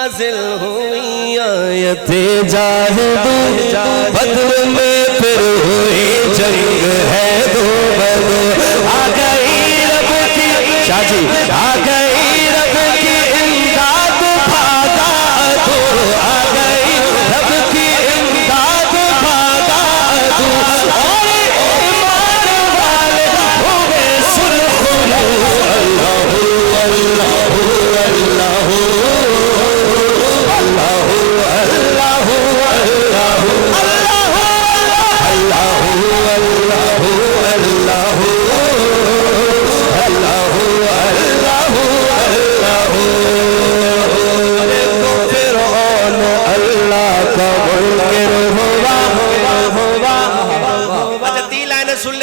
نازل ہوئی آیت جاہدو بدر میں پھر ہوئی جنگ ہے دو بدو آ گئی رب کی شاہ جی آ گئی رب کی امداد بھاگا دو آ گئی رب کی امداد بھاگا دو اور ایمان والے ہوئے سرخ اللہ اللہ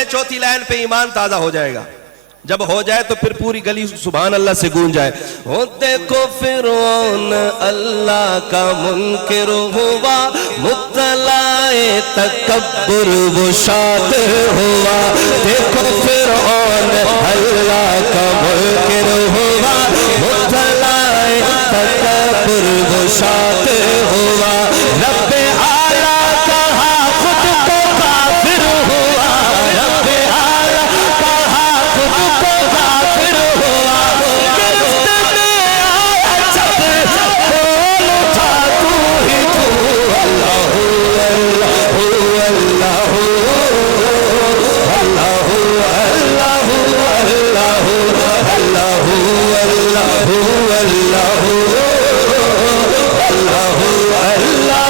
چوتھی لائن پہ ایمان تازہ ہو جائے گا جب ہو جائے تو پھر پوری گلی سبحان اللہ سے گونج جائے ہو دیکھو فرعون اللہ کا منکر ہوا مطلع تکبر وہ شاد ہوا دیکھو فرعون اللہ کا منکر ہوا مطلع تکبر وہ شاد ہوا رب اعلیٰ کہا خود کو کافر ہوا رب اعلیٰ کہا خود کو کافر ہوا گرفت میں آیا جب بول اٹھا تو ہی تو اللہ اللہ اللہ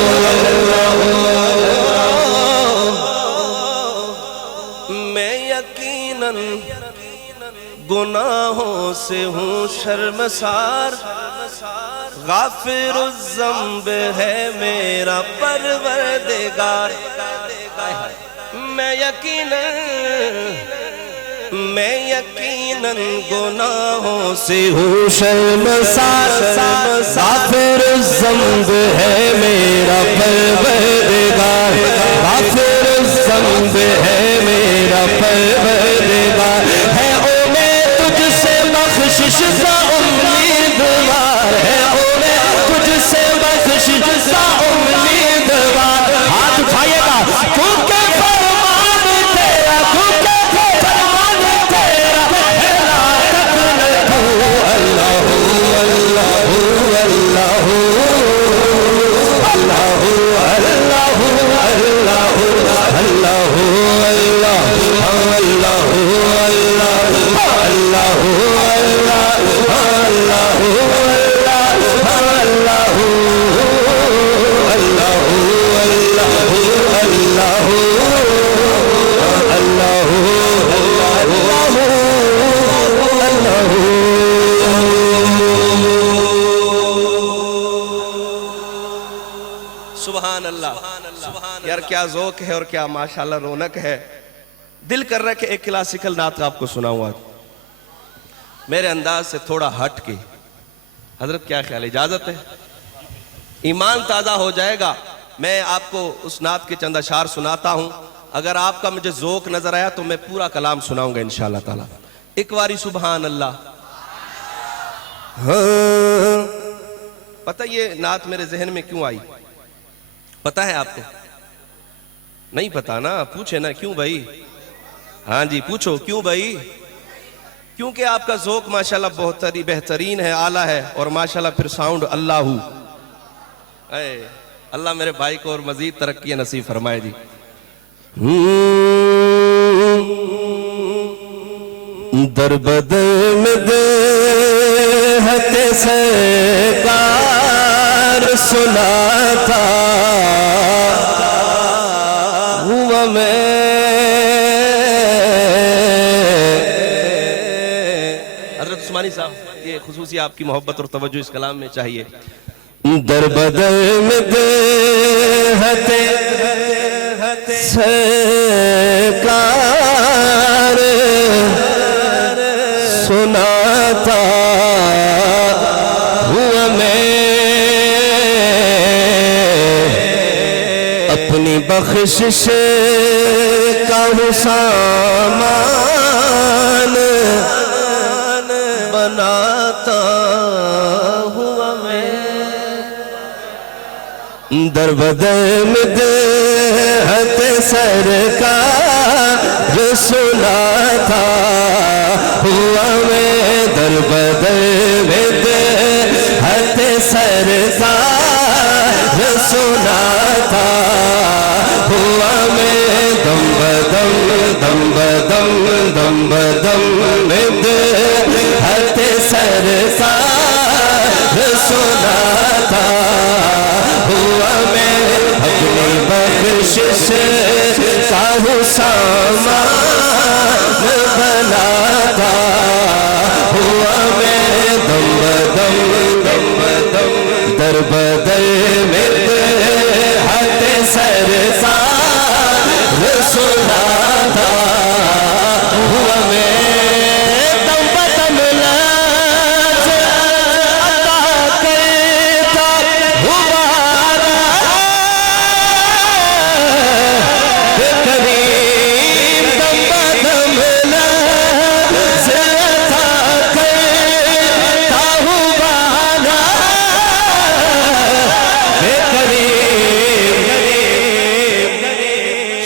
اللہ اللہ میں یقیناً گناہوں سے ہوں شرمسار غافر الذنب ہے میرا پروردگار میں یقیناً گناہوں سے ہوں شرمسار غافر الذنب ہے میرا پروردگار غافر الذنب ہے میرا پروردگار ہے او میں تجھ سے بخشش کا امیدوار ہے او میں تجھ سے بخشش کا امیدوار ہاتھ اٹھائیے گا کیونکہ فرمان تیرا کیونکہ فرمان تیرا ہے لا تقنطوا اللہ اللہ اللہ سبحان اللہ یار کیا ذوق ہے اور کیا ماشاءاللہ رونق ہے دل کر رہا ہے کہ ایک کلاسیکل نعت آپ کو سناؤں آج میرے انداز سے تھوڑا ہٹ کے حضرت کیا خیال اجازت ہے ایمان تازہ ہو جائے گا میں آپ کو اس نعت کے چند اشعار سناتا ہوں اگر آپ کا مجھے ذوق نظر آیا تو میں پورا کلام سناؤں گا انشاءاللہ تعالی ایک واری سبحان اللہ پتہ یہ نعت میرے ذہن میں کیوں آئی پتہ ہے آپ کو نہیں پتہ نا پوچھے نا کیوں بھائی ہاں جی پوچھو کیوں بھائی کیونکہ آپ کا ذوق ماشاءاللہ بہت بہترین ہے اعلیٰ ہے اور ماشاءاللہ پھر ساؤنڈ اللہ ہو اللہ میرے بھائی کو اور مزید ترقی نصیب فرمائے جی در بدر میں دیہت سرکار سناتا ہوا میں حضرت عثمانی صاحب یہ خصوصی آپ کی محبت اور توجہ اس کلام میں چاہیے در بدر میں دیہت سرکار سناتا ہوا میں اپنی بخشش کا سامان بناتا در بدر مدحت سرکار سنا تھا ہوا میں در بدر مدحت سرکار سنا تھا ہوا میں دم بدم دم بدم دم بدم مدحت سرکار سنا تھا ہوا میں اپنی بخشش کا سامان بنا تھا ہوا میں دم بدم دم بدم در بدر مدحت سرکار سنا تھا ہوا میں دم بدم لاج عطا کرتا ہوا کریم دم بدم لاج عطا کرتا ہوا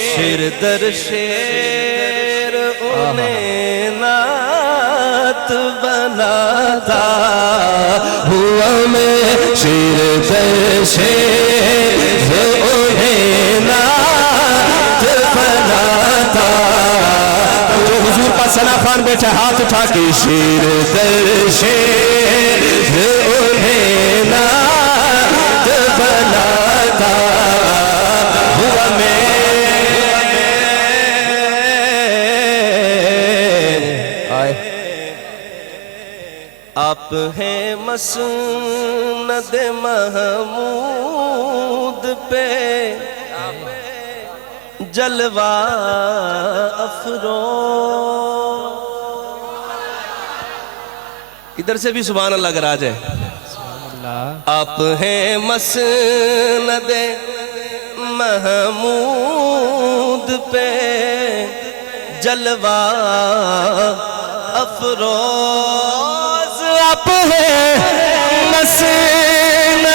شیر در شیر انہیں نعت بنا تھا ہوا میں شیر در شیر انہیں نعت بنا تھا جو حضور کا ثنا خوان بیٹھے ہاتھ اٹھا کے شیر در شیر انہیں نعت بنا تھا ہوا میں آپ ہیں مسند محمود پہ جلوہ افروز ادھر سے بھی سبحان اللہ اگر آ جائے آپ ہیں مسند محمود پہ جلوہ افروز آپ ہیں مسند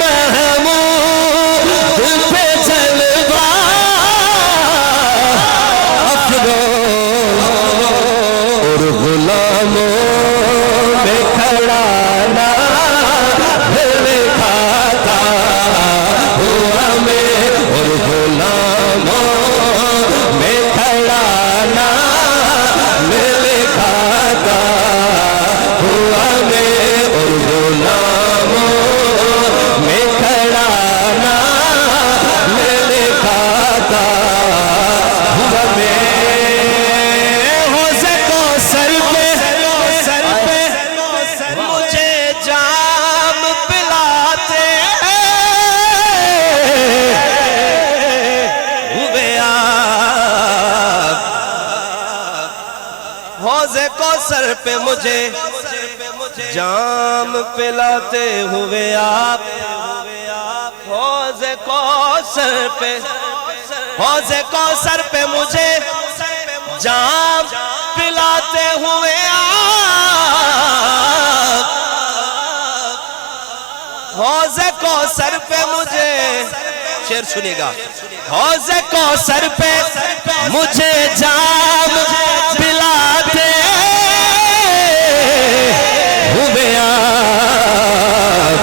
محمود پہ جلوہ افروز اور غلاموں میں کھڑا نام لکھا تھا ہوا میں اور غلاموں میں کھڑا نام لکھا تھا ہوا میں اور غلاموں میں کھڑا نام لکھا تھا ہوا میں حوض کوثر پہ مجھے جام پلاتے ہوئے آپ حوض کوثر پہ مجھے جام پلاتے ہوئے آپ حوض کوثر پہ مجھے جام پلاتے ہوئے آپ حوض کوثر پہ مجھے شعر سنیے گا حوض کوثر پہ مجھے جام پلاتے ہوئے آپ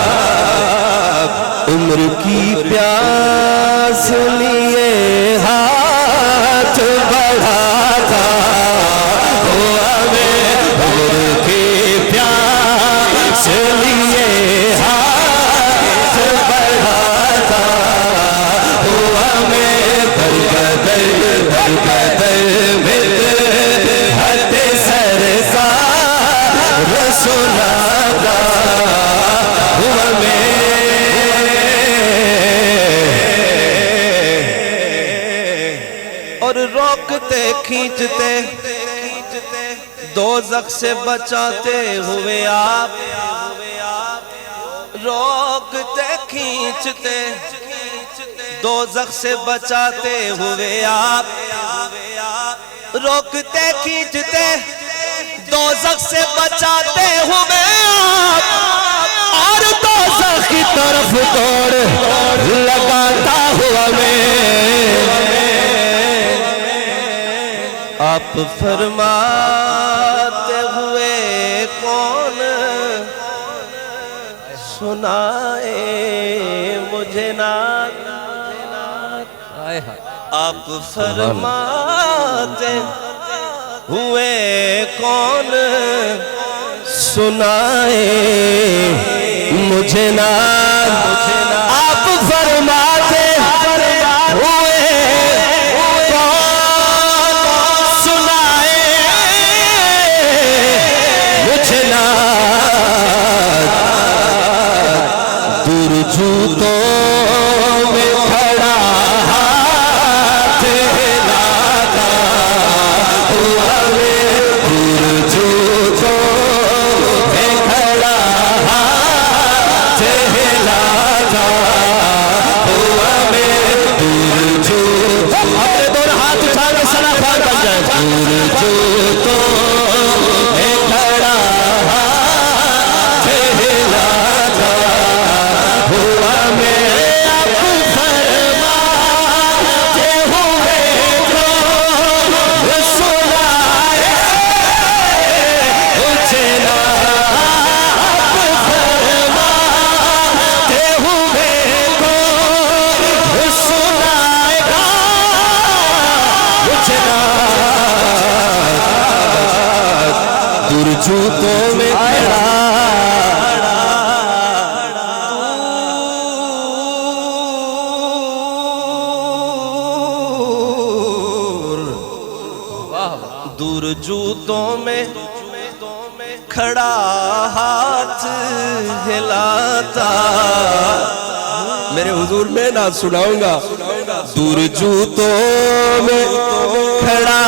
عمر کی پیاس لیے ہاتھ بڑھاتا ہوا میں عمر کی پیاس لیے ہاتھ بڑھاتا ہوا میں در بدر مدحت سرکار سنا تھا ہوا میں اور روکتے کھینچتے دوزخ سے بچاتے ہوئے آپ روکتے کھینچتے دوزخ سے بچاتے ہوئے آپ روکتے کھینچتے دوزخ سے بچاتے ہوئے آپ اور دوزخ کی طرف دوڑ لگاتا ہوا میں آپ فرماتے ہوئے کون سنائے مجھے نات آپ فرماتے ہوئے کون سنائے مجھے نات آپ فرماتے ہوئے کون سنائے مجھے نات دور جوتوں میں کھڑا ہاتھ ہلاتا ہوا میں دور جوتوں میں کھڑا ہاتھ ہلاتا ہوا میں دور جوتوں اپنے دونوں ہاتھ اٹھا کے صلاح بن جائے دور جوتوں میں کھڑا ہاتھ ہلاتا ہوا میں آپ فرماتے ہوئے کون سنائے مجھے نات آپ فرماتے ہوئے کون سنائے گا مجھے نات دور جوتوں میں کھڑا دور جوتوں میں کھڑا ہاتھ ہلاتا میرے حضور میں نعت سناؤں گا دور جوتوں میں کھڑا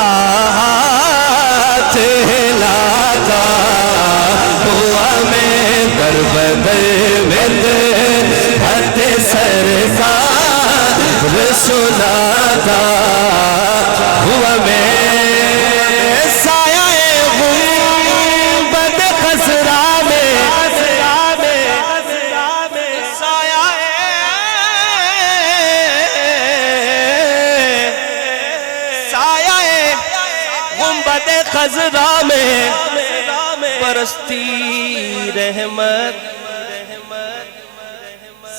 ہاتھ ہلاتا ہوا میں در بدر میں حد سرکار سناتا ہوا میں خزرا میں برستی رحمت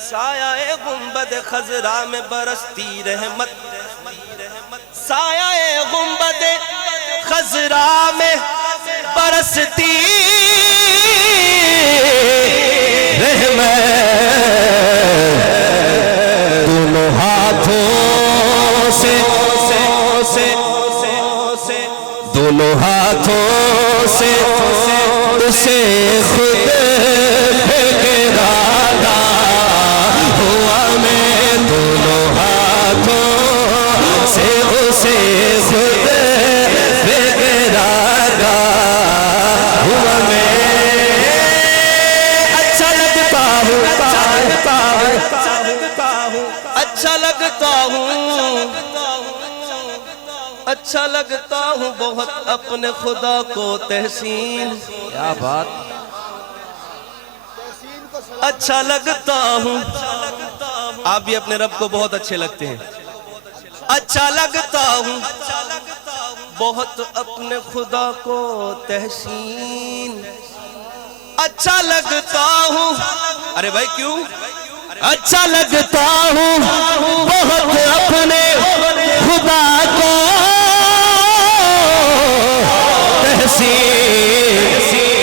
سایہ گنبد خزرا میں برستی رحمت سایہ گنبد خزرا میں برستی رحمت دونوں ہاتھوں سے دونوں ہاتھوں سے اسے خود پھیلاتا ہوا میں دونوں ہاتھوں سے اسے خود پھیلاتا ہوا میں اچھا لگتا ہوں اچھا لگتا ہوں اچھا لگتا ہوں بہت اپنے خدا کو تحسین کیا بات اچھا لگتا ہوں آپ بھی اپنے رب کو بہت اچھے لگتے ہیں اچھا لگتا ہوں بہت اپنے خدا کو تحسین اچھا لگتا ہوں ارے بھائی کیوں اچھا لگتا ہوں بہت اپنے خدا کو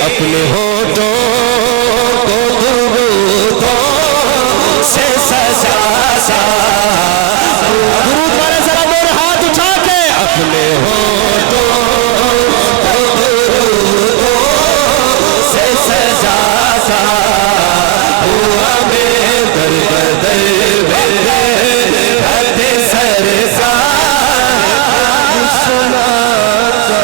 اپنے ہونٹوں کو درودوں سے سجاتا درود والے ذرا میرے ہاتھ اٹھا کے اپنے ہونٹوں کو درودوں سے سجاتا ہوا میں در بدر میں حد سرکار سناتا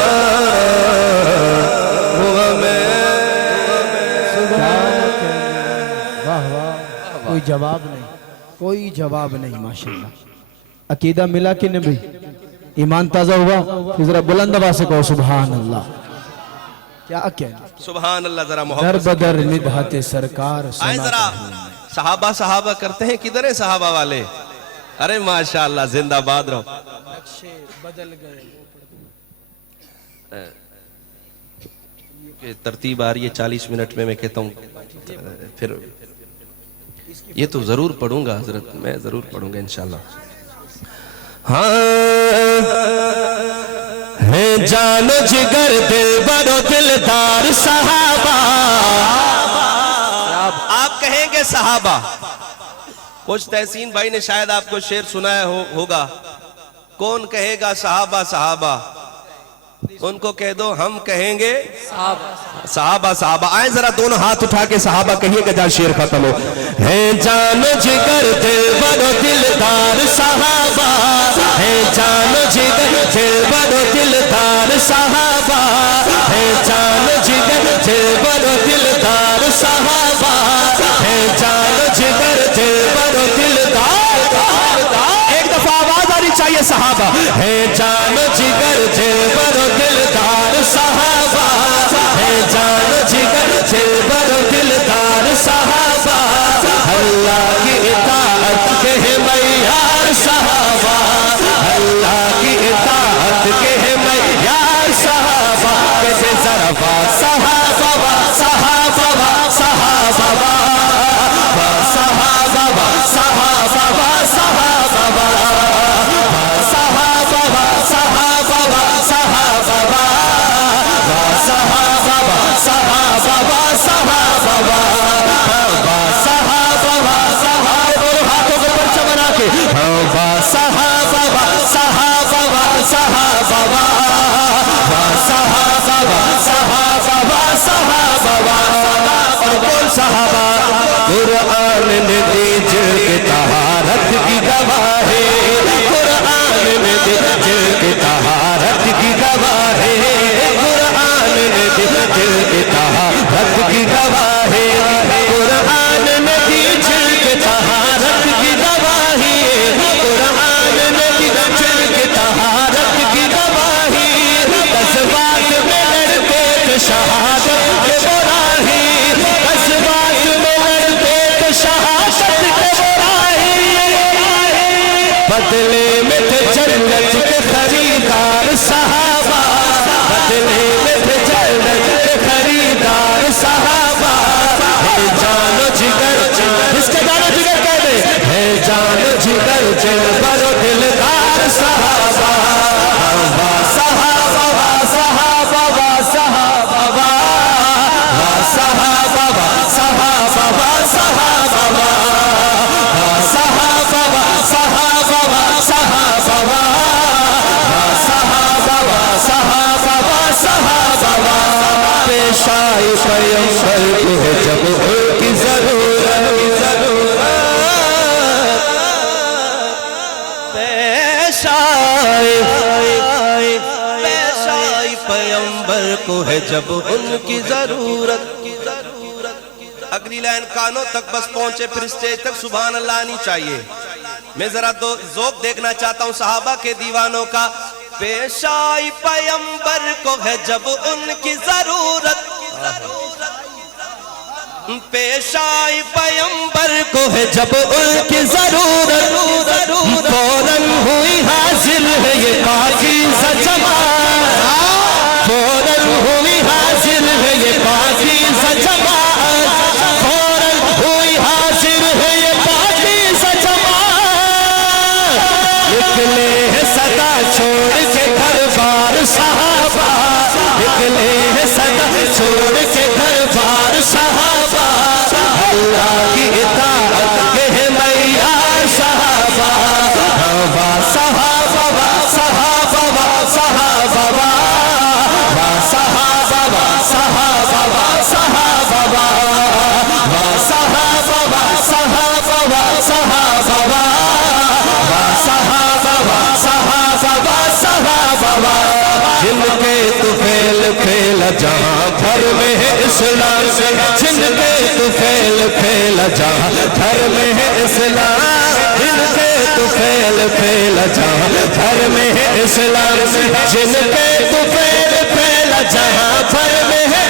کوئی جواب نہیں کوئی جواب نہیں ماشاءاللہ عقیدہ ملا کہ نہیں ایمان تازہ ہوا ذرا بلند آواز سے کہو سبحان اللہ کیا کہنا سبحان اللہ. ذرا در محبت سے بدر ندہت سرکار آئیں سنا ذرا. صحابہ کرتے ہیں. کدھر ہیں صحابہ والے؟ ارے ماشاءاللہ زندہ باد رہو. نقشے بدل گئے. کہ ترتیب آ رہی ہے 40 منٹ میں کہتا ہوں پھر یہ تو ضرور پڑھوں گا حضرت, میں ضرور پڑھوں گا انشاءاللہ. ہاں ہے جان جگر دل بڑو دلدار صحابہ. آپ کہیں گے صحابہ, کچھ تحسین بھائی نے شاید آپ کو شعر سنایا ہوگا. کون کہے گا صحابہ صحابہ؟ ان کو کہہ دو ہم کہیں گے صحابہ صحابہ. آئیں ذرا دونوں ہاتھ اٹھا کے صحابہ کہیے کہ جہاں شعر ختم ہو. ہے جان جگر دل بڑو دلدار صحابہ, ہے جان جگر دل بڑو دلدار صحابہ, ہے جان جگر دل بڑو دلدار صحابہ, ہے جان جگر دل بڑو دلدار. ایک دفعہ آواز آنی چاہیے صحابہ. ہے جان جگر دل بڑو دلدار صحابہ, ہے جان جگر دل بڑو دلدار صحابہ. اللہ کی اطاعت کے ہے معیار صحابہ, اللہ کی اطاعت کے ہے معیار صحابہ. کیسے ذرا صحابہ صحابہ صحابہ صحابہ صحابہ صحابہ قرآن نے دی جل کے طہارت کی گواہ ہے, قرآن نے دی جل کے طہارت کی گواہ ہے, قرآن نے دی جل کے طہارت کی گواہ ہے, قرآن نے دی جل کے طہارت کی گواہ ہے, قرآن نے دی جل کے طہارت کی گواہ ہے. جذبات میں لڑتے تھے شہادت کے براہی, جذبات میں لڑتے تھے شہادت کے براہی. بدلے میں تھے جنت کے خریدار صحابہ, بدلے میں تھے جنت کے خریدار صحابہ. ہے جان و جگر, اس کے جان و جگر کہہ دے, ہے جان و جگر دل بڑو دلدار صحابہ. صحابہ صحابہ صحابہ صحابہ صحابہ صحابہ پیشائی پیغمبر کو جب ان کی ضرورت, پیشائی پیغمبر کو ہے جب ان کی ضرورت. اگلی لائن کانوں تک بس پہنچے پھر اسٹیج تک سبحان اللہ آنی چاہیے. میں ذرا تو ذوق دیکھنا چاہتا ہوں صحابہ کے دیوانوں کا. پیشائی پیغمبر کو ہے جب ان کی ضرورت, پیشائی پیغمبر کو ہے جب ان کی ضرورت, فوراً ہوئی حاضر ہے یہ پاکیزہ جماعت, فوراً ہوئی حاضر ہے یہ پاکیزہ جماعت, فوراً ہوئی حاضر ہے یہ پاکیزہ جماعت. نکلے ہیں صدا چھوڑ کے گھر بار صحابہ, نکلے ہیں صدا چھوڑ کے گھر بار صحابہ. اللہ کی اطاعت کے ہے معیار صحابہ, صحابہ صحابہ صحابہ صحابہ صحابہ جن کے طفیل پھیلا جہاں بھر میں ہے اسلام, جن کے طفیل پھیلا جہاں بھر میں ہے اسلام, جن کے طفیل پھیلا جہاں بھر میں ہے اسلام, جن کے طفیل پھیلا جہاں بھر میں ہے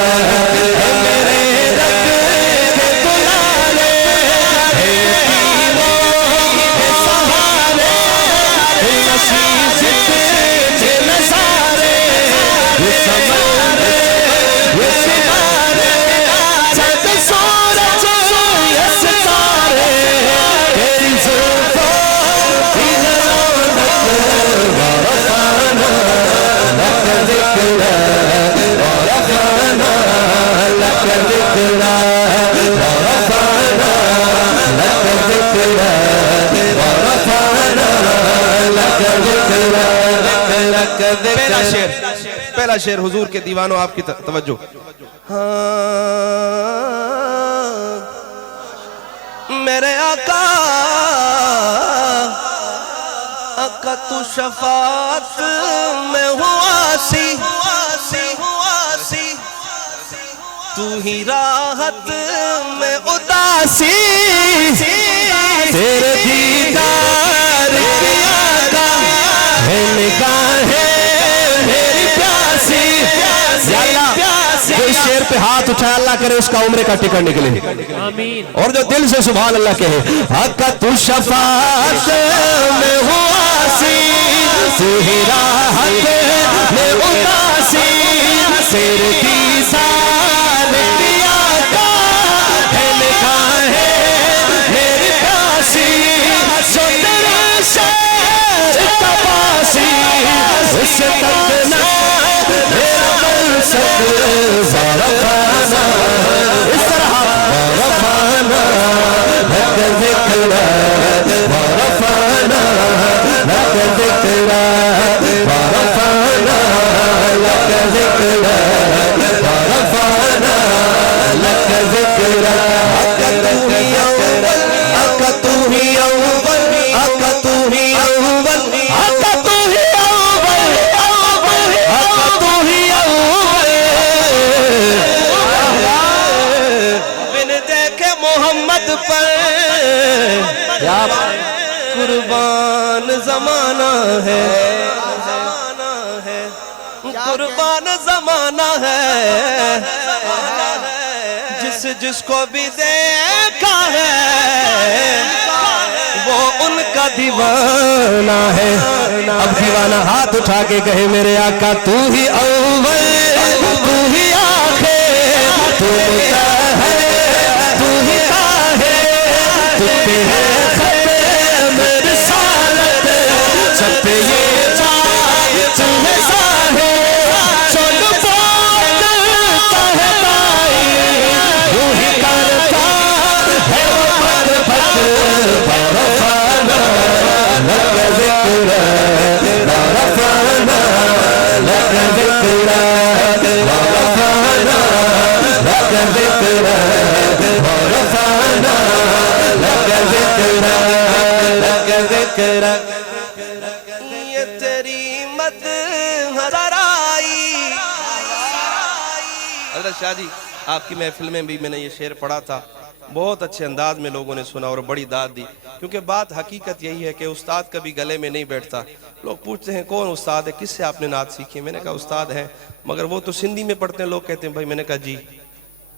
پہلا شعر حضور کے دیوانوں آپ کی توجہ. میرے آقا آقا تو شفاعت میں ہوا سی تو ہی راحت میں اداسی تیرے دیدار کی آقا ہے نگاہیں میری پیاسی. یا اللہ کوئی شیر پہ ہاتھ اٹھائے اللہ کرے اس کا عمرے کا ٹکٹ نکلے آمین. اور جو دل سے سبحان اللہ کہے آقا تو شفاعت میں ہوا سی تو ہی راحت میں اداسی تیرے دیدار کی آقا ہے نگاہیں میری پیاسی جو تیرے شہر کا باسی اس تک نہ میرا منصب ورفانا اس طرح ورفانا لک ذکرہ ورفانا لک ذکرہ ورفانا لک ذکرہ ورفانا لک ذکرہ. آقا تو ہی اول آقا تو ہی اول آقا تو ہی اول آقا تو ہی اول بن دیکھے محمد پر قربان زمانہ ہے قربان زمانہ ہے جس کو بھی دیکھا ہے وہ ان کا دیوانہ ہے. اب دیوانہ ہاتھ اٹھا کے کہے میرے آقا تو ہی اول تو ہی آخر تو مطہر تو ہی طاہر تو پہ ہے ختم رسالت سب پہ یہ چاہے تمہیں ظاہر چل بولتا ہے بائی یوں ہی کرتا ہے وہ پت پت ورفانا لک ذکرہ ورفانا لک ذکرہ ورفانا لک ذکرہ ورفانا لک ذکرہ لک ذکرہ. یہ تیری مدح سرائی. حضرت شاہ جی آپ کی محفل میں بھی میں نے یہ شعر پڑھا تھا بہت اچھے انداز میں لوگوں نے سنا اور بڑی داد دی کیونکہ بات حقیقت یہی ہے کہ استاد کبھی گلے میں نہیں بیٹھتا. لوگ پوچھتے ہیں کون استاد ہے کس سے آپ نے نعت سیکھی. میں نے کہا استاد ہیں مگر وہ تو سندھی میں پڑھتے ہیں. لوگ کہتے ہیں بھائی. میں نے کہا جی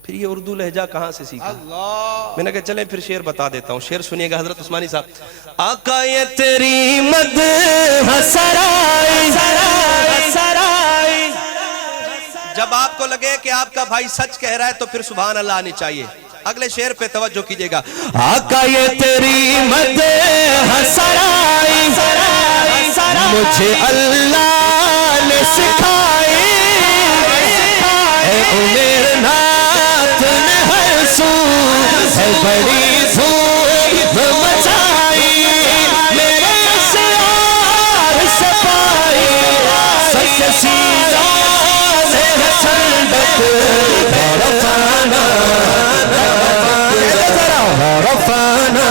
پھر یہ اردو لہجہ کہاں سے سیکھا. میں نے کہا چلیں پھر شعر بتا دیتا ہوں. شعر سنیے گا حضرت عثمانی صاحب. آقا یہ تیری مدح سرائی جب آپ کو لگے کہ آپ کا بھائی سچ کہہ رہا ہے تو پھر سبحان اللہ آنی چاہیے. اگلے شعر پہ توجہ کیجئے گا. آقا یہ تیری مدح سرائی مجھے اللہ نے سکھائی اے عمر نات نے ہر سو ہے بڑی دھوم مچائی میرے اسرار سے پائی سچ سیدھا سے ٹھنڈک ورفانا ورفانا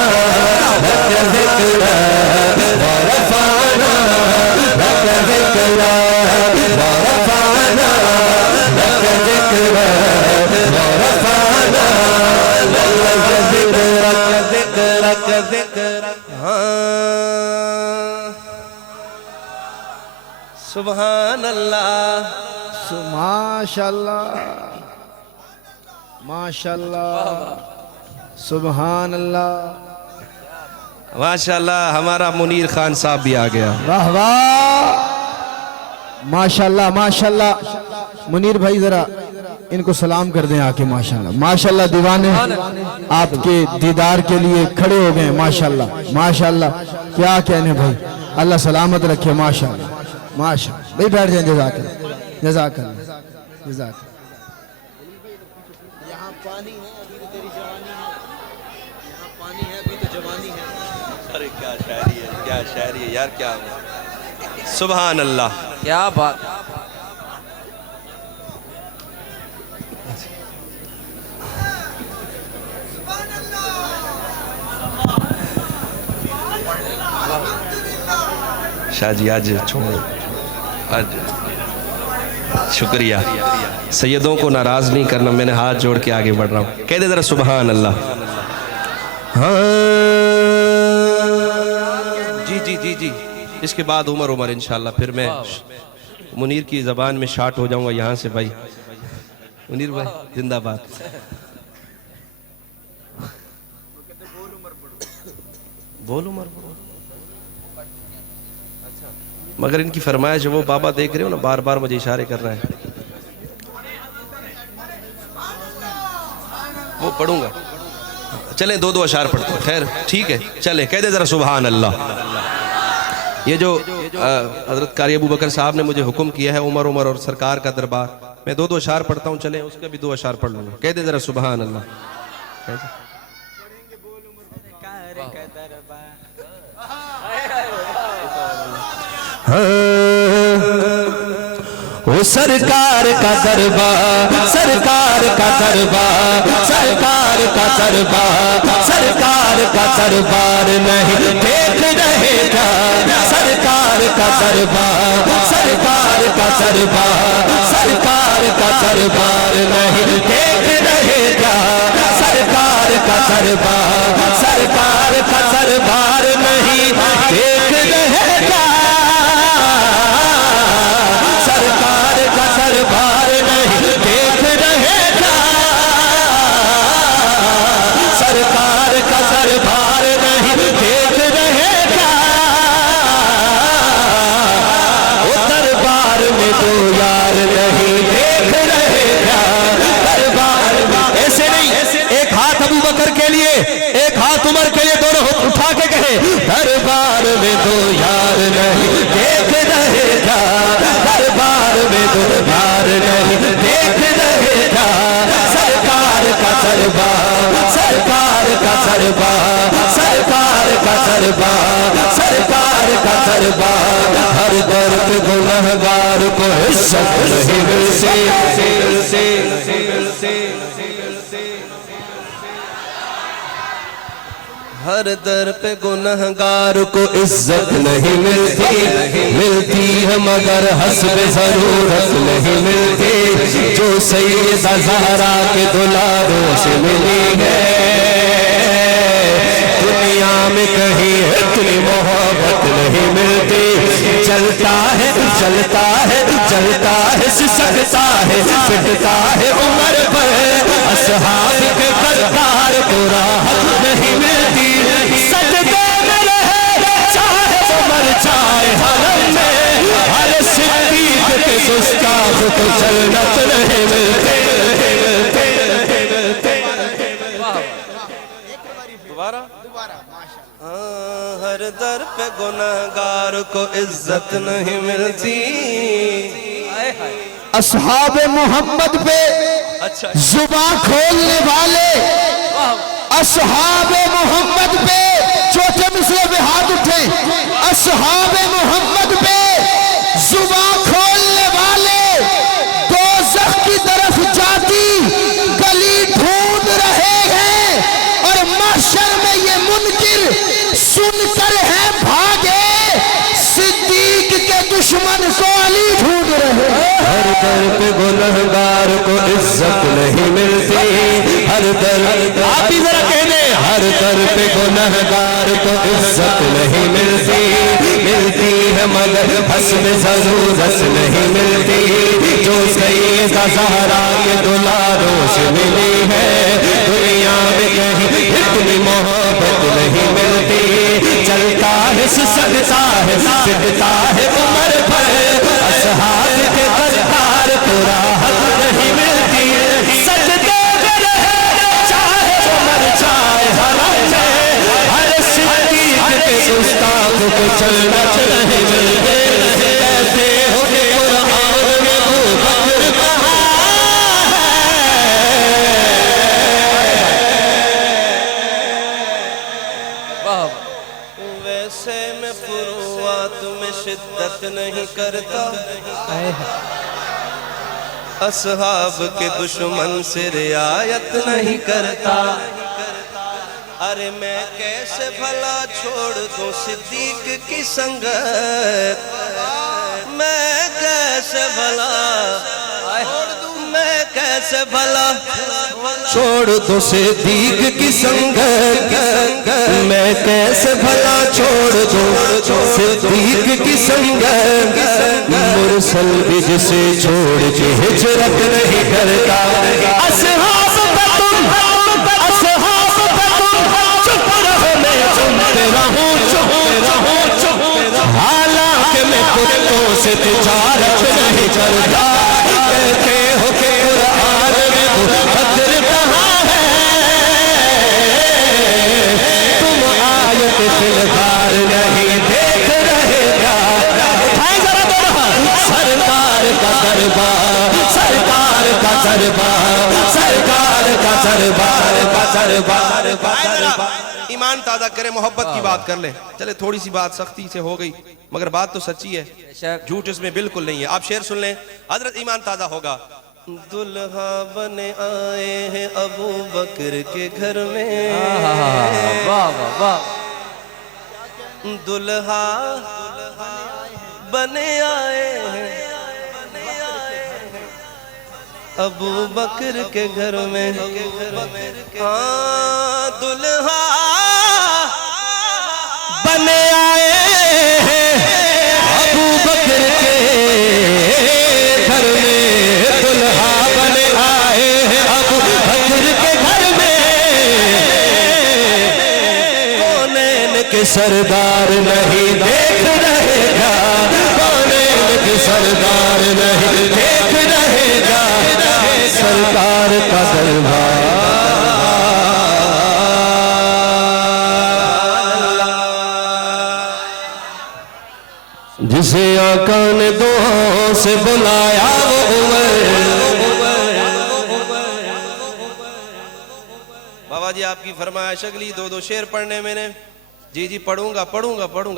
لک ذکرہ ورفانا لک ذکرہ ورفانا لک ذکرہ ورفانا لک ذکرہ. سبحان اللہ ماشاءاللہ ماشاءاللہ سبحان اللہ. ماشاءاللہ ہمارا منیر خان صاحب بھی آ گیا. واہ واہ ماشاءاللہ ماشاءاللہ. منیر بھائی ذرا ان کو سلام کر دیں آکے. ماشاءاللہ ماشاءاللہ دیوانے آپ کے دیدار کے لیے کھڑے ہو گئے. ماشاءاللہ ماشاءاللہ کیا کہنے بھائی. اللہ سلامت رکھے. ماشاءاللہ ماشاءاللہ بھائی بیٹھ جائیں. جزاک اللہ جزاک اللہ جزاک اللہ. یہاں پانی ہے ابھی تو تیری جوانی ہے. یہاں پانی ہے ابھی تو جوانی ہے. ارے کیا شاعری ہے کیا شاعری ہے یار. کیا سبحان اللہ کیا بات. شاہ جی آج چھوڑے آج شکریہ. سیدوں کو ناراض نہیں کرنا, میں نے ہاتھ جوڑ کے آگے بڑھ رہا ہوں. کہہ دے ذرا سبحان اللہ. ہاں جی جی جی جی, اس کے بعد عمر انشاءاللہ. پھر میں منیر کی زبان میں شارٹ ہو جاؤں گا یہاں سے. بھائی منیر بھائی زندہ باد. بول عمر مگر ان کی فرمائش وہ بابا دیکھ رہے ہو نا, بار بار مجھے اشارے کر رہا ہے. وہ پڑھوں گا, چلیں دو دو اشعار پڑھتے ہیں. خیر ٹھیک ہے, چلیں کہہ دے ذرا سبحان اللہ. یہ جو حضرت قاری ابو بکر صاحب نے مجھے حکم کیا ہے, عمر اور سرکار کا دربار, میں دو دو اشعار پڑھتا ہوں. چلیں اس کا بھی دو اشعار پڑھ لوں گا. کہہ دے ذرا سبحان اللہ. وہ سرکار کا دربار, سرکار کا دربار, سرکار کا دربار, سرکار کا دربار نہیں دیکھ رہے گا. سرکار کا دربار, سرکار کا دربار, سرکار کا دربار نہیں دیکھ رہے گا. سرکار کا دربار, سرکار کا دربار نہیں دیکھ رہے گا. سرکار کا دربار نہیں دیکھ رہے گا. سرکار کا دربار نہیں دیکھ رہے گا. وہ دربار میں تو یار نہیں دیکھ رہے گا. دربار میں ایسے نہیں, ایک ہاتھ ابو بکر کے لیے, ایک ہاتھ عمر کے لیے, دونوں اٹھا کے کہے دربار میں تو یار نہیں دیکھ رہے گا. دربار میں تو یار نہیں دیکھ رہے گا. سرکار کا دربار, سرکار کا دربار, سرکار کا دربار, سرکار کا دربار. ہر در پہ گنہگار کو عزت نہیں ملتی. ہر در پہ گنہگار کو عزت نہیں ملتی. ملتی ہے مگر حسب ضرورت نہیں ملتی. جو سیدہ زہرا کے دلاروں سے ملی ہے, دنیا میں کہیں اتنی محبت نہیں ملتی. چلتا ہے چلتا ہے چلتا ہے, سسکتا ہے پٹتا ہے عمر پر. اصحاب کے کردار کو راحت نہیں ملتی. سجدے میں رہے چاہے عمر چاہے حرم میں, ہر صدیق کے گستاخ کو جنت نہیں ملتی. دوبارہ ہر در پہ گنہگار کو عزت نہیں ملتی. اصحاب محمد پہ زبان کھولنے والے, اصحاب محمد پہ چوتھے مصرعے پہ ہاتھ اٹھیں. اصحاب محمد پہ زبان کھولنے والے دوزخ کی طرف جاتی گلی ڈھونڈ رہے ہیں, اور محشر میں یہ منکر سن کر ہیں بھاگے. صدیق کے دشمن کو علی ڈھونڈ رہے ہیں. ہر در پہ گنہگار کو عزت نہیں ملتی. ہر در, آپ بھی ذرا کہنے, ہر در پہ گنہگار کو عزت نہیں ملتی. ملتی ہے مگر حسب ضرورت نہیں ملتی. جو سیدہ زہرا کے دلاروں سے ملی ہے, دنیا میں کہیں اتنی محبت نہیں ملتی. چلتا ہے سسکتا ہے پٹتا ہے عمر پر. اصحاب کے دربار کو راحت نہیں ملتی. سجدے میں رہے چاہے عمر چاہے حرم میں, ہر صدیق کے گستاخ کو جنت نہیں ملتی. کہتے ہو کہ قرآن میں ابو بکر کہا ہے, ویسے میں فروعات میں شدت نہیں کرتا. اصحاب کے دشمن سے رعایت نہیں کرتا. ارے میں کیسے بھلا چھوڑ دوں صدیق کی سنگت، میں کیسے بھلا چھوڑ دوں صدیق کی سنگت، میں کیسے بھلا چھوڑ دوں صدیق کی سنگت، مرسل بھی جسے چھوڑ کے ہجرت نہیں کرتا، اصحاب پہ تم چپ رہو، میں سنتے رہوں، حالانکہ میں کتوں سے تجارت نہیں کرتا، کہتے ہو کہ قرآن میں قدر کہاں ہے، تم آیت فی الغار نہیں دیکھ رہے گا، ذرا بڑھا سرکار کا دربار، سرکار کا دربار، سرکار کا دربار، ایمان تازہ کرے، محبت کی بات کر لیں۔ چلے تھوڑی سی بات سختی سے ہو گئی مگر بات تو سچی ہے، جھوٹ اس میں بالکل نہیں ہے۔ آپ شعر سن لیں، حضرت ایمان تازہ ہوگا۔ دلہا بنے آئے ہیں ابو بکر کے گھر میں، دلہا بنے آئے ہیں ابو بکر کے گھر میں، ہاں دلہا بنے آئے ہیں ابو بکر کے گھر میں، دلہا بنے آئے ہیں ابو بکر کے گھر میں، کونین کے سردار نہیں دیکھ رہے گا، کونین کے سردار نہیں دیکھ رہے گا، سرکار کا دربار، جسے آقا نے دعاؤں سے بلایا وہ عمر۔ بابا جی آپ کی فرمائش اگلی دو شعر پڑھنے میں نے، جی پڑھوں گا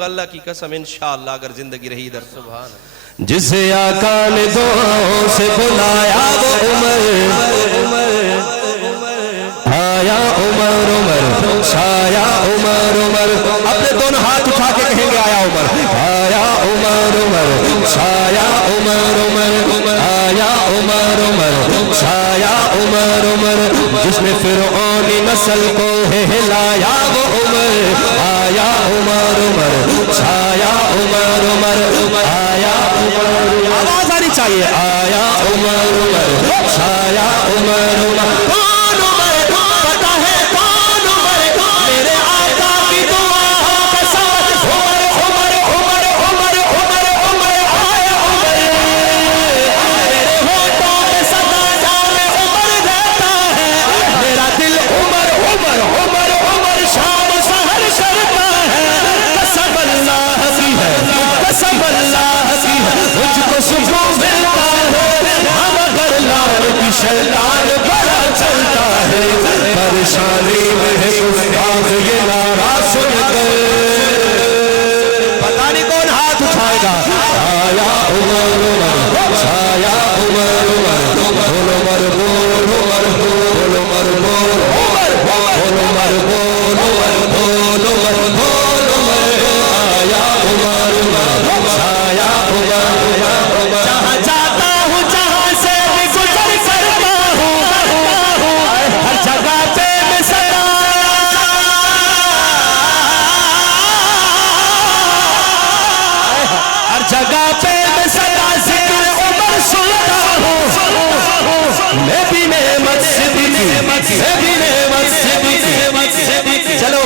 اللہ کی قسم انشاءاللہ اگر زندگی رہی ادھر۔ سبحان اللہ۔ جسے آقا نے دعاؤں سے بلایا وہ عمر، آیا عمر عمر، چھایا عمر عمر، اپنے دونوں ہاتھ اٹھا کے کہیں گے آیا عمر، آیا عمر عمر، چھایا عمر عمر، آیا عمر عمر، چھایا عمر عمر، جس نے فرعونی نسل کو ہلایا وہ عمر، آیا عمر عمر، چھایا عمر عمر، آیا عمر، آواز آنی چاہیے، آیا عمر عمر، چھایا عمر عمر، کون عمر پتا ہے کون عمر، میرے آقا کی دعا کا ساتھ عمر عمر عمر عمر عمر عمر، آیا عمر، میرے ہونٹوں میں سدا جام عمر رہتا ہے، میرا دل عمر عمر عمر عمر شام سحر کرتا ہے، قسم اللہ کی ہے، قسم اللہ کی ہے، مجھ کو سکون ملتا ہے، ہم اگر لال کی شیطان بڑا چلتا ہے، پریشانی میں ہے گفتاخ یہ نعرہ سن کر، پتہ نہیں کون ہاتھ اٹھائے گا، آیا عمر عمر، چھایا عمر عمر، بول عمر بول عمر بول عمر بول عمر بول عمر بول عمر بول عمر بول عمر، آیا عمر عمر، چھایا عمر عمر، جہاں جاتا ہوں جہاں سے بھی گزر کرتا ہوں، ہر جگہ پہ میں صدا، ہر جگہ پہ میں صدا ذکر عمر سنتا ہوں، میں بھی نعمت صدیقی، میں بھی نعمت صدیقی، چلو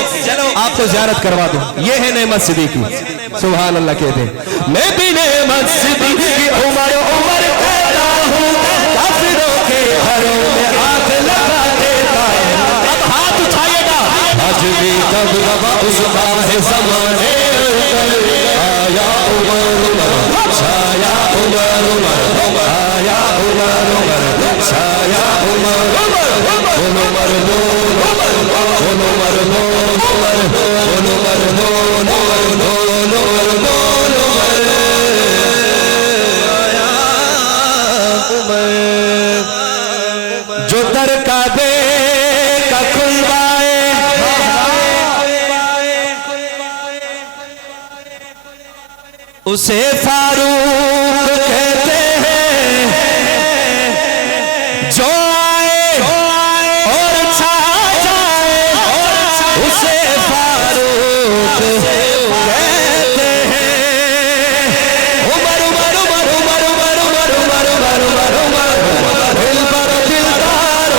آپ کو زیارت کروا دوں، یہ ہے نعمت صدیقی، سبحان اللہ کہتے ہیں، میں بھی نعمت صدیقی، عمر عمر کہتا ہوں، کافروں کے گھروں میں آگ لگا دیتا ہے، اب ہاتھ اٹھائیے گا، آج بھی کب لبا اس باہ زمانے پر، آیا عمر عمر، چھایا عمر عمر، آیا عمر عمر، چھایا عمر عمر، بول عمر بول عمر بول عمر بول عمر بول عمر بول عمر بول عمر بول عمر، آیا عمر، جو در کعبے کا کھلوائے اسے فاروق کہتے ہیں جو آئے اور چھا جائے اسے فاروق کہتے ہیں عمر عمر عمر عمر عمر عمر عمر عمر عمر عمر دل پر دلدار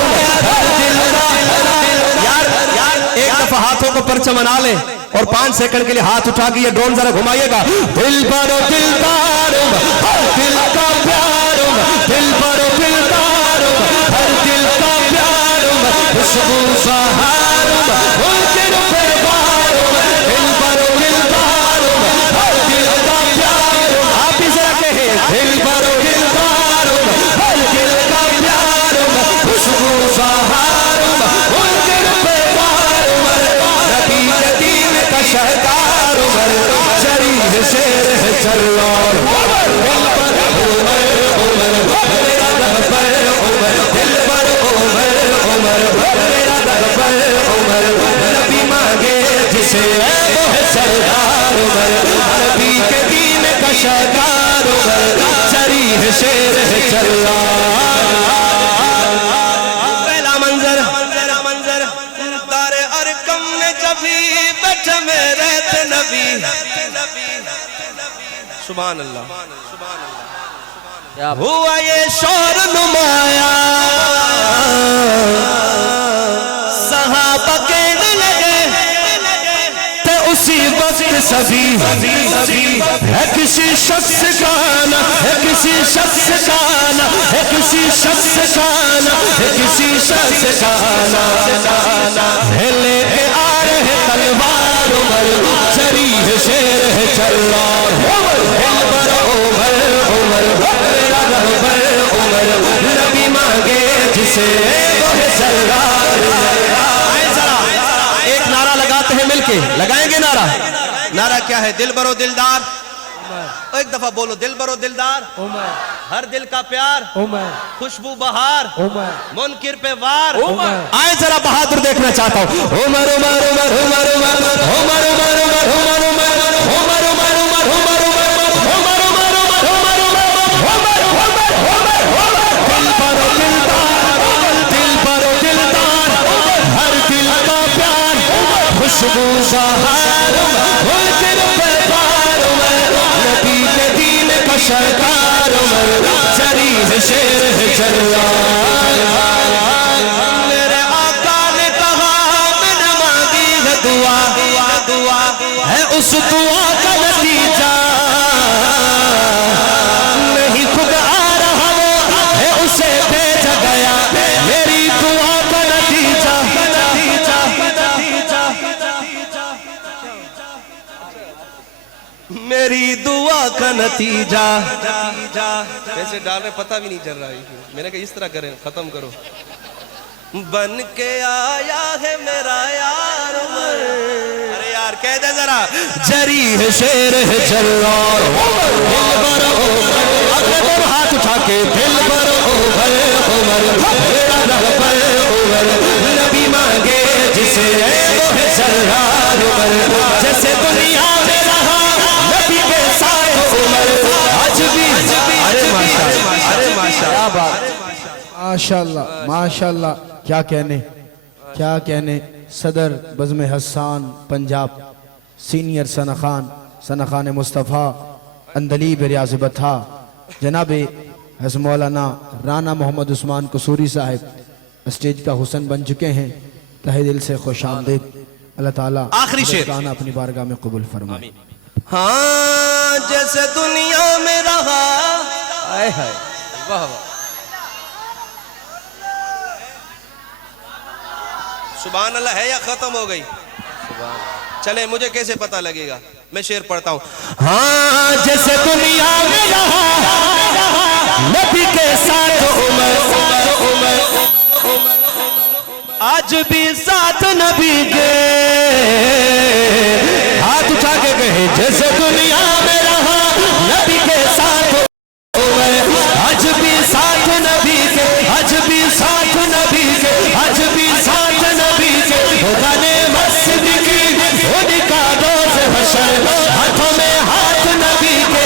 یار ایک دفعہ ہاتھوں کو پرچم بنا لے اور 5 سیکنڈ کے لیے ہاتھ اٹھا کے یہ ڈرون ذرا گھمائیے گا دل پر دلدار ہر دل کا پیار دل پر دلدار ہر دل کا پیار خوشبو بہار ممکن پہ بار دل پر دلدار ہر دل کا پیار آپ ہی ذرا کہیں دل پر دلدار ہر دل کا پیار خوشبو بہار ممکن پہ بار نبی کے دین کا شہکار عمر شریف شیر ہے چلار دل پر عمر عمر میرا در پر عمر دل پر عمر عمر میرا در پر عمر نبی مانگے جسے وہ ہے سردار عمر نبی کے دین کا شہکار عمر شریف شیر ہے چلار پہلا منظر دار ارکم میں جب ہی بیٹھے میرے تھے نبی سبحان اللہ ہوا یہ شور نمایا صحابہ کہنے لگے تے اسی وقت سبھی ہے کسی شخص کا نا ہے کسی شخص کا نا ہے کسی شخص کا نا ہے کسی شخص کا نا ہے لے کے آ رہے تلوار عمر شریف شیر ہے چلار دل پر عمر عمر میرا در پر عمر نبی مانگے جسے وہ ہے سردار ایک نعرہ لگاتے ہیں مل کے لگائیں گے نعرہ کیا ہے دل برو دلدار ایک دفعہ بولو دل برو دلدار ہر دل کا پیار خوشبو بہار منکر پہ وار آئے ذرا بہادر دیکھنا چاہتا ہوں عمر عمر عمر عمر عمر عمر عمر عمر عمر عمر عمر عمر عمر عمر دل پر دلدار دل پر دلدار ہر دل کا پیار خوشبو بہار منکر پہ وار نبی کے دین کا شہکار عمر شریف شیر ہے چلار میرے آقا نے کہا میں نے مانگی ہے دعا ہے اس دعا کا نتیجہ نہیں خود آ رہا وہ ہے اسے بھیجا گیا میری دعا کا نتیجہ میری دعا کا نتیجہ کیسے ڈال رہے پتہ بھی نہیں چل رہا ہے میں نے کہا اس طرح کریں ختم کرو بن کے آیا ہے میرا یار عمر ارے یار کہہ دے ذرا جریح شیر ہے چلار دل پر عمر اگلے دور ہاتھ اٹھا کے دل پر عمر عمر میرا در پر عمر نبی مانگے جسے وہ ہے سردار عمر جیسے دنیا میں رہا نبی کے ساتھ عمر آج بھی ارے ماشاءاللہ ماشاءاللہ کیا کہنے صدر بزم حسان پنجاب سینئر سنخان مصطفیٰ اندلیب ریاض بطھا جناب حضرت مولانا رانا محمد عثمان قصوری صاحب اسٹیج کا حسن بن چکے ہیں تہہ دل سے خوش آمدید اللہ تعالیٰ آخری شعر اپنی بارگاہ میں قبول فرمائے ہاں جیسے دنیا میں رہا آئے ہائے واہ واہ سبحان اللہ ہے یا ختم ہو گئی چلے مجھے کیسے پتہ لگے گا میں شعر پڑھتا ہوں ہاں جیسے دنیا میں رہا نبی کے ساتھ عمر آج بھی ساتھ نبی کے ہاتھ اٹھا کے کہے جیسے دنیا میں رہا نبی کے ساتھ عمر آج بھی ساتھ نبی کے آج بھی ساتھ نبی کے آج بھی ساتھ نبی کے خدانے مسجد کی ان کا روز حشر ہاتھوں میں ہاتھ نبی کے